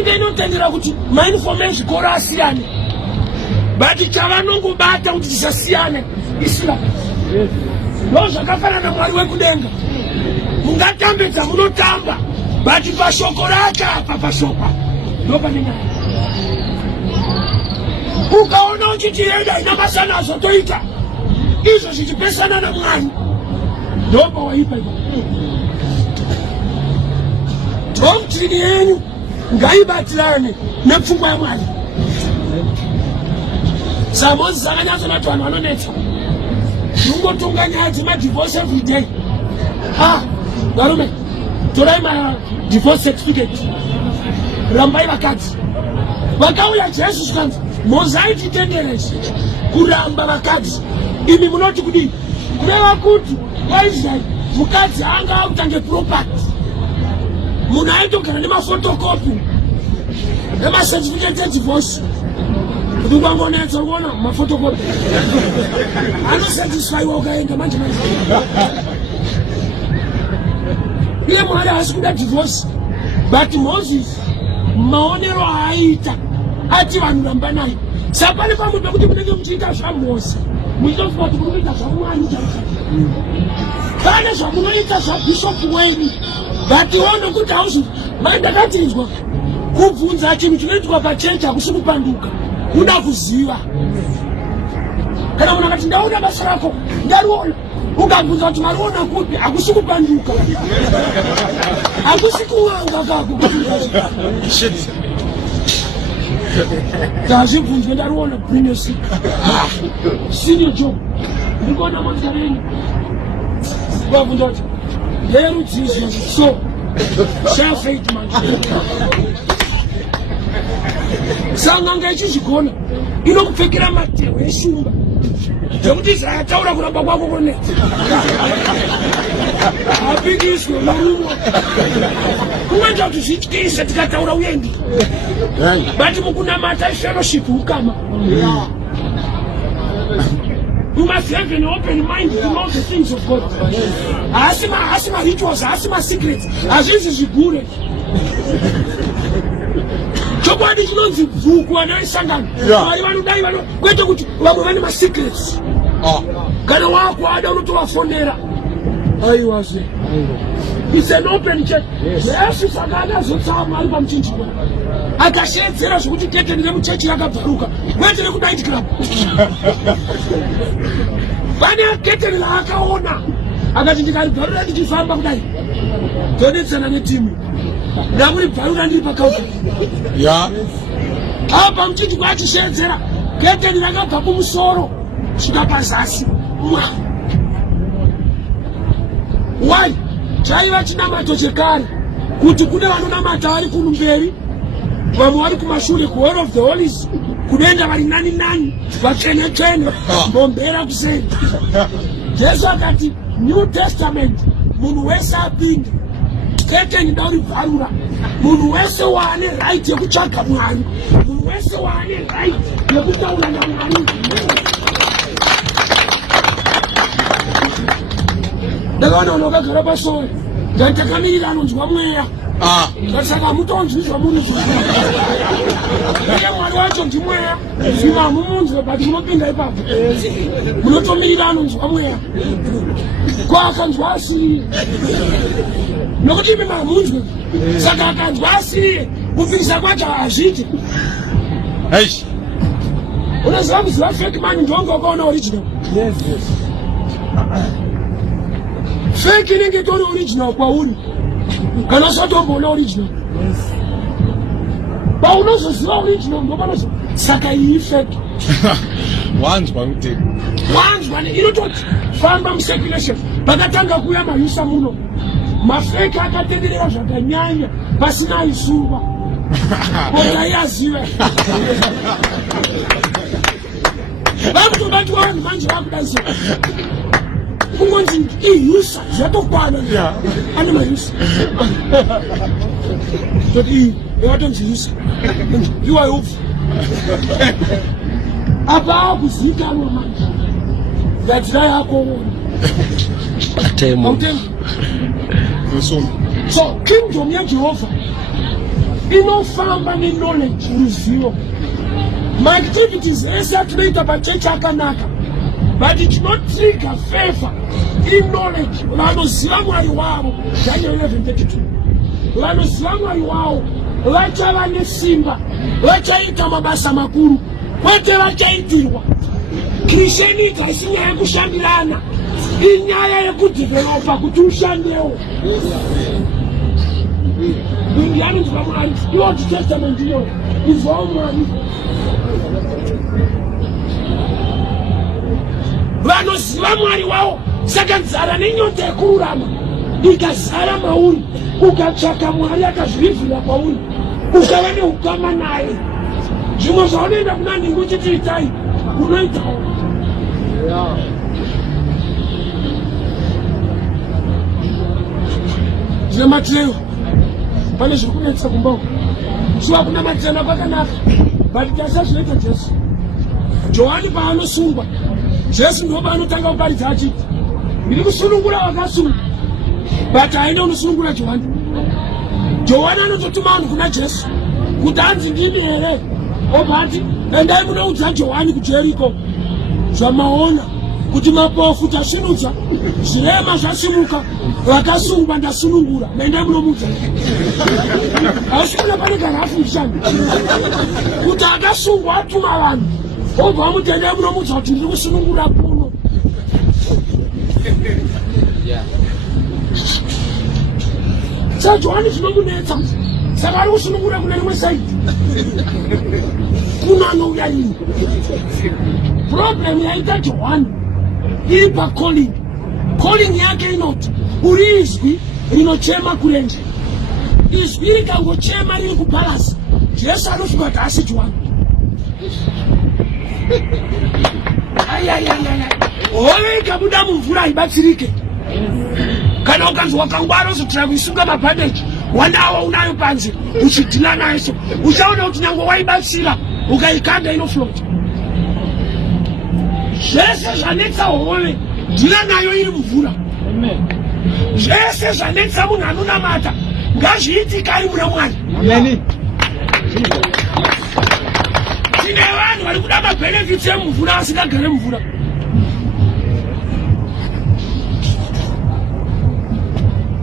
Ngenotendera kuti mainformation kora asiyane. But chavanongobata kuti tisasiyane isila. Zvakafanana Mwari wekudenga. Mungatambedza munotamba. But pashoko rake apa pashoko. Ndopanenya. Ukaona uchitienda ina masana azotoita. Izvo zvichipesana naMwari. Ndopa waipa. Doctrine yenyu ngaibatirane nepfungwa yaMwari. Samozi zakanyatsa vatu vanhu vanonetsa. Nungotonga nyaya dzemadivorce every day. Varume, torai divorce certificate. Rambai vakadzi. Vakauya Jesu zvikanzi mozaiti tenderesi kuramba vakadzi. Imi munoti kudii? Kureva kuti waIsraeri mukadzi anga autange property. Munhu aitogara nemafotokopi nemacertificate edivorce. Kuti ukangonetsa ukaona mafotokopi anosatisfaiwa ukaenda manje manje. Iye Mwari haasi kuda divorce. But Moses maonero aaita ati vanhu ramba naye. Saka pane pamwe pekuti munenge muchiita zvaMose muchitofunga kuti munoita zvaMwari. Pane zvamunoita zvaBishop wenyu. But iwono kuti hauzi mandakatinzwa kubvunza chinhu chinoitwa pachechi hakusi kupanduka. Uda kuziva. Kana munhu akati ndaona basa rako ndariona. Ukabvunza kuti mariona kupi hakusi kupanduka. Hakusi kuwanga kako. Kazvibvunzwa ndariona bring your seat. Senior job. Ndikuona motikari. Ukabvunza kuti nderudzizo so self-hate man. Sanganga ichizigona inokupfekera matehwe eshumba zvekuti Israeri ataura kuramba kwako konetsa. Apindiswe marumwa. Kunoita kuti zvityise tikataura uyendi. But mukunamata fellowship ukama. You must have an open mind to know the things of God. Asima rituals, asima secrets. Azvizi zvigure. Chokwadi chinonzi bhuku vanoisangana. Mwari vanodai kwete kuti vamwe vane masecrets. Kana wakuada unotovafonera. Aiwazve. It's an open church. Yesu saka akazotsa Mwari pamuchinjikwa. Akashedzera zvokuti keteni remuchechi yakabvaruka. Kwete rekudight club. Pane keteni raakaona. Akati ndikaribvarura ndichifamba kudai. Todetsana netimu. Ndakuribvarura ndiri pakauka. Apa muchinjikwa achishedzera. Keteni rakabva kumusoro. Svika pazasi. Why? Chaiva chinamato chekare. Kuti kune vanonamata vari kumberi. Vamwe vari kumashure kuHall of the Holies. Kunoenda vari nani vatsvene mbombera kuseri. Jesu akati New Testament munhu wese apinde. Keteni ndauribvarura. Munhu wese waane right yekutsvaga Mwari. Munhu wese waane right yekutaura naMwari. Ndakaona vanhu vakagara pasoro. Ndakamirira anonzwa mweya. Saka hamutonzwizwa munhu. Iye Mwari wacho ndimweya. Zvima hamumunzwe but munopinda ipapo. Munotomirira anonzwa mweya. Kwakanzwa asiye. Nokuti imi mamunzwe. Saka akanzwa asiye. Kupindisa kwacho hazviti. Unoziva kuziva fake man ndongo ukaona original. Yes. Fake inenge itori original kwauri. Kana sotomboona original. Paunozoziva original ndopanozo. Saka iyi fake. Wanzwa kuti. Wanzwa inototi famba mucirculation. Pakatanga kuuya maisa muno. Mafake akatenderera zvakanyanya pasina izuva. Kona yazive. Vakutobati vanhu manje vakudaisa. Kungonzi iusa zvatokwana. Ane maisa. Toti yatonzi usa. Iwa yofu. Apa kuzikanwa manje. Ngadzira yako. Atemo. So Kingdom yaJehovha inofamba knowledge ruzivo. My activities ese atunoita pachechi akanaka, but it not trigger favor in knowledge. Vanoziva Mwari wavo, Daniel 11:32. Vanoziva Mwari wavo vachava nesimba, vachaita mabasa makuru, kwete vachaitirwa. Christianity haisi nyaya yekushandirana, inyaya yekudevelopa kuti ushandewo. Ndinganzwa Mwari, Old Testament iyo izwa Mwari. Vanoziva Mwari wavo, saka nzara nenyota yekururama ikazara mauri, ukatsvaka Mwari akazvirivhira pauri, ukava neukama naye, zvimwe zvaunoenda kuna ndingi uchiti itai unoitawo. Zvinamatireo pane zviri kunetsa kumbawo, shuwa kunamatirana kwakanaka, but tasa zvinoita Jesu. Johani paanosungwa, Jesu ndo paanotanga kuparidza achiti, ndiri kusunungura vakasungwa, but haina unosunungura Johani. Johani anototuma vanhu kuna Jesu kuti anzi ndimi here, obva ati endai munoudza Johani kuJeriko zvamaona kuti mapofu tasvinudza, zvirema zvasimuka, vakasungwa ndasunungura, endai munomuudza. Asi kuna pane kana afundishani kuti akasungwa atuma vanhu, obva amuti endai munomuudza kuti ndiri kusunungura kuno. Saka Johani zvinomunetsa, saka ari kusunungura kune rimwe saidi. Kuno anouya ini. Problem yaita Johani iri pacalling. Calling yake inoti uri izwi rinochema kurenje. Izwi rikangochema riri kupalasi, Jesu anosvika kuti asi Johani. Hove ikabuda mumvura haibatsirike. Kana ukanzwa kangwara uzotira kuisunga mabhandeji, wanawo unayo panze, uchidhila nayo so, uchaona kuti nyango waibatsira, ukaikanda inoflota. Zvese zvanetsa hove, dhila nayo iri mvura. Zvese zvanetsa munhu anonamata, ngazviitika ari muna Mwari. Tine vanhu vari kuda mabhenefits emvura asingagare mvura.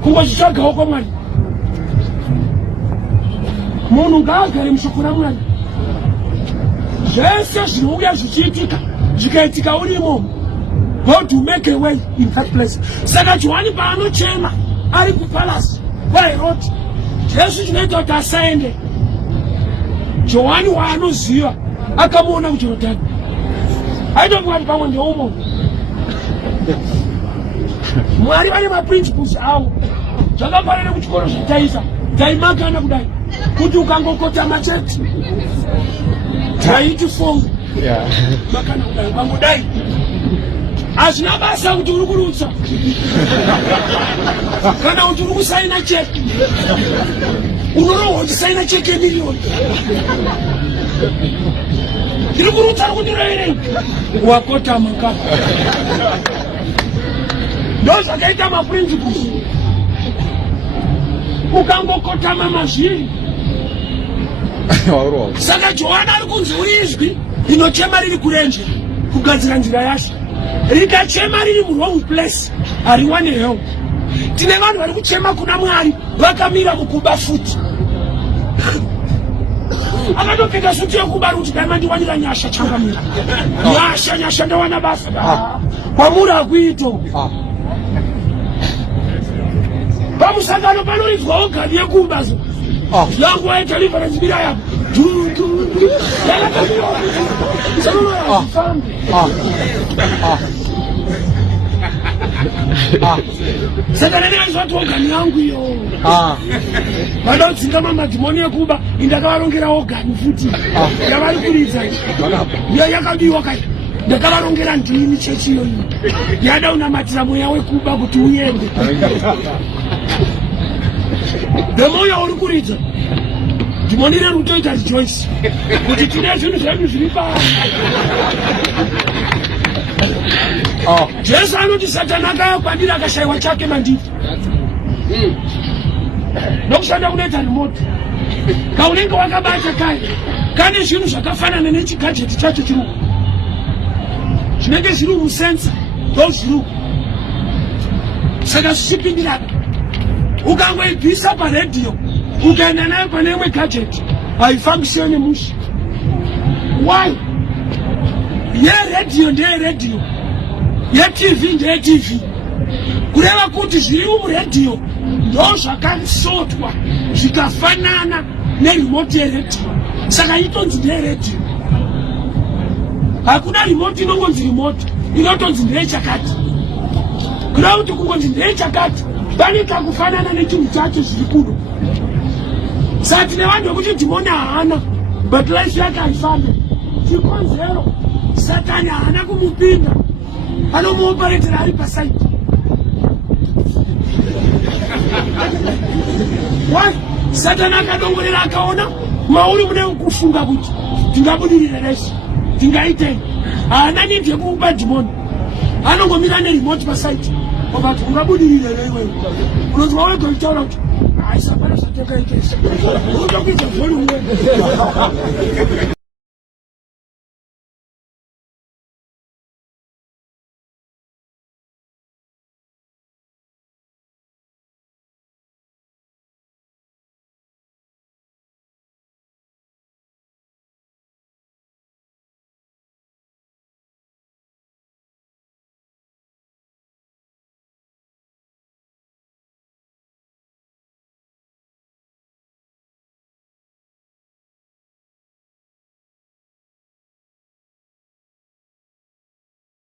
Kungozvitsvagawo kwaMwari. Munhu ngaagare mushoko raMwari. Zvese zvinouya zvichiitika, zvikaitika urimo, God will make a way in that place. Saka Johani paanochema ari kupalasi kwaHeroti, Jesu chinoita kuti asaende. Johani waanoziva akamuona kuJorodhani, aitomwati pamwe ndeumo. Mwari vane maprinciples avo, zvakafanana kuchikoro zvataisa taimakana kudai kuti ukangokotama chete taiti fongo makana kudai ukangodai hazvina basa kuti uri kurutsa kana kuti uri kusaina cheke, unorohwa uchisaina cheke miliyoni. Ndiri kurutsa ari kundiroerei wakotama ka ndo zvakaita maprinciples. Ukangokotama mazviri. Saka Johani ari kunzi uri izwi rinochema riri kurenje kugadzira nzira yaShe, rikachema riri muwrong place hariwane help. Tine vanhu vari kuchema kuna Mwari vakamira mukuba futi. Akatopfeka suti yekuba kuti dai mandiwanira nyasha changamira. Nyasha ndawana basa. Kwamuri hakuito. Pamusangano panoridzwawo gari yekubazo. Yangu waita deliverance bila yabo. Saka nene zvati ogani yangu iyo. Vada kudzinga madhimoni ekuba indakavarongera ogani futi. Yavari kuridza. Yakadiwa kai. Ndakavarongera ndini chechi iyo. Yada unamatira mweya wekuba kuti uende. Demoya uri kuridza. Dhimoni reru toita Joyce. Kuti tine zvinhu zvedu zviri pa. Jesu anoti Satani akakwanira akashayiwa chake manditi. Nokushanda kunoita remote. kaunenge wakabata kaya kane zvinhu zvakafanana nechigajeti chacho chiruku zvinenge zviri musensa ndozviruku. Saka zvichipindirana ukangoibvisa paredhiyo ukaenda nayo pane imwe gajeti haifambisiyone mushi. Why? Yeredhiyo ndeyeredhiyo, yeTV ndeyeTV. Kureva kuti zviri muredhiyo ndo zvakasotwa zvikafanana nerimoti yeredhiyo, saka itonzi ndeyeredhiyo. Hakuna rimoti inongonzi rimoti, inotonzi ndeyechakati. Kureva kuti kungonzi ndeyechakati pane kakufanana nechinhu chacho zviri kuno. Saka tine vanhu vekuti dhimoni haana but life yake haifambe. Chikonzero Satani haana kumupinda, anomuoperetera ari pasaiti. Why? Satani akadongorera akaona mauri mune kufunga kuti tingabudirire reshe, tingaitei. Haana nidi yekupa dhimoni, anongomira nerimoti pasaiti wakati ungabudirire iwewe. Unonzwa wewe kuitaura kuti haisapana zvatokaitesa. Unotokuita zvori umwe.